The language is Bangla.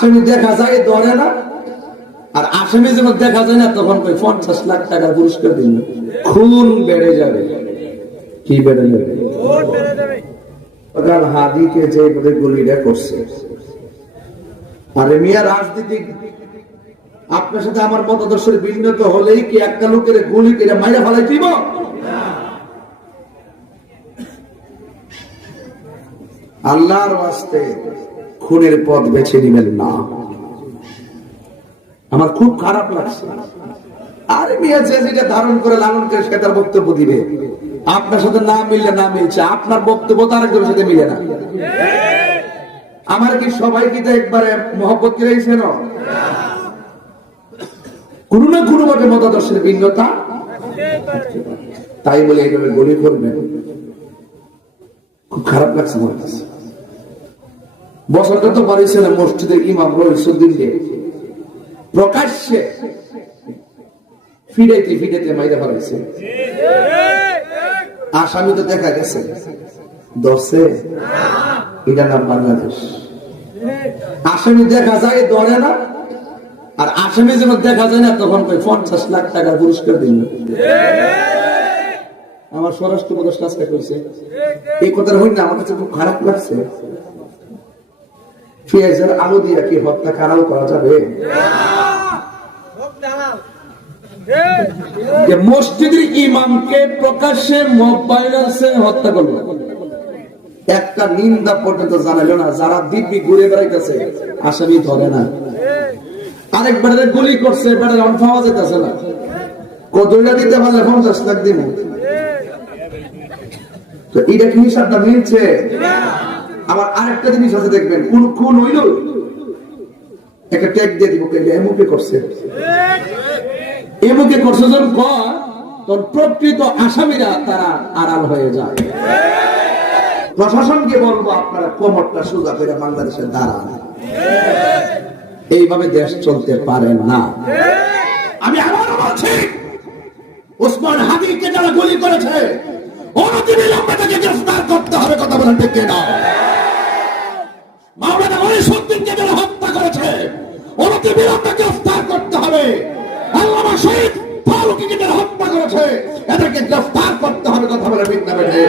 আসামি দেখা যায়, ধরে না। আর আসামি যখন দেখা যায় না, তখন পঞ্চাশ লাখ টাকা পুরস্কার দিন খুন বেড়ে যাবে। কি বেড়ে যাবে? হাদিকে গুলিটা করছে। আরে মিয়া, রাজনীতিক, আপনার সাথে আমার মতাদর্শের ভিন্নতা হলেই কি একটা লোকের গুলি করে মাইরা ফেলাই দিব আল্লাহর ওয়াস্তে খুনের পথ বেছে নিবেন না। আমার খুব খারাপ লাগছে। আরে মিয়া, যে যেটা ধারণ করে লালন করে সে তার বক্তব্য দিবে। আপনার সাথে না মিললে না মিলছে, আপনার বক্তব্য তার একজনের সাথে মিলে না। আমার কি সবাই কি তো একবারে মহব্বত করেছে না? কোনো না কোনো ভাবে মতাদর্শের ভিন্নতা? তাই বলে এইভাবে গলি করবেন। খুব খারাপ লাগছে আমার কাছে। বছরটা তো পারিছে না মসজিদে ইমাম রহিসুদ্দিনকে প্রকাশ্যে ফিরাইতে ফিরাইতে মাইরা ফেলাইছে। আসামি তো দেখা গেছে এটা নাম বাংলাদেশ। আসামি দেখা যায়, ধরে না। আর আসামি যখন দেখা যায় না, তখন পঞ্চাশ লাখ টাকা পুরস্কার দিন আমার স্বরাষ্ট্র কইছে, এই কথাটা হই না আমার কাছে খুব খারাপ লাগছে। পেঁয়াজের আলু দিয়ে কি হত্যা কারাও করা যাবে? মসজিদের ইমামকে প্রকাশ্যে মোবাইলে হত্যা করল। একটা নিন্দা পর্যন্ত জানালো না, যারা দিব্যি ঘুরে বেড়াইতেছে, আসামি ধরে না। আরেক বেড়ারে গুলি করছে বেড়ারে অন পাওয়া যেতেছে না। কদুল্লা দিতে পারলে পঞ্চাশ লাখ দিব তো এটা কি হিসাবটা মিলছে? আবার আরেকটা জিনিস আছে দেখবেন, কোন কোন হইল? একটা ট্যাগ দিয়ে দিব করছে? করছে যখন কর তখন প্রকৃত আসামিরা তারা আড়াল হয়ে যায়। প্রশাসনকে বলব আপনারা কোমরটা সোজা করে বাংলাদেশের দাঁড়ান। এইভাবে দেশ চলতে পারে না। আমি আবারও বলছি, ওসমান হাবিবকে যারা গুলি করেছে, অনতিবিলম্বে তাকে গ্রেফতার করতে হবে, কথা বলেন ঠিক না মাওলানা মনিসুদ্দিনকে যারা হত্যা করেছে অনতিবিলম্বে গ্রেফতার করতে হবে। আল্লামা শহীদ ফারুকীকে যারা হত্যা করেছে, এদেরকে গ্রেফতার করতে হবে, কথা বলে বেঠে